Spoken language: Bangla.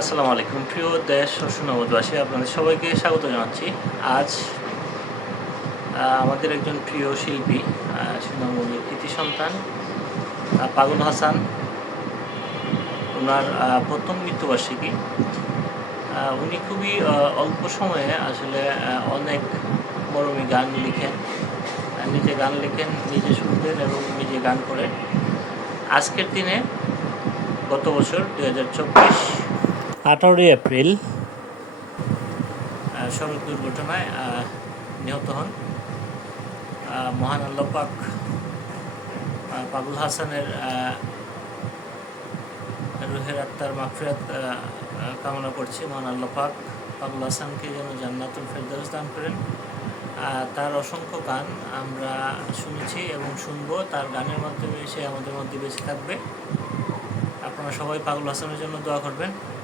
আসসালামু আলাইকুম। প্রিয় দেশ ও সুনবদবাসী আপনাদের সবাইকে স্বাগত জানাচ্ছি। আজ আমাদের একজন প্রিয় শিল্পী সুনামধন্য কৃতি সন্তান পাগল হাসান। ওনার প্রথম মৃত্যুবার্ষিকী। উনি খুবই অল্প সময়ে আসলে অনেক মরমী গান লিখেন। নিজে গান লিখেন, নিজে শুনতেন এবং নিজে গান করেন। আজকের দিনে গত বছর দু হাজার চব্বিশ আঠারোই এপ্রিল। সড়ক দুর্ঘটনায় নিহত হন মহান আল্লাহ পাক আহ, পাগুল হাসানের রুহের আত্মার আহ, কামনা করছি। মহান আল্লাহ পাক পাগুল হাসানকে যেন জান্নাতুল ফেরদৌস দান করেন। তার অসংখ্য গান আমরা শুনেছি এবং শুনব। তার গানের মাধ্যমে সে আমাদের মধ্যে বেঁচে থাকবে। আপনারা সবাই পাগল হাসানের জন্য দোয়া করবেন।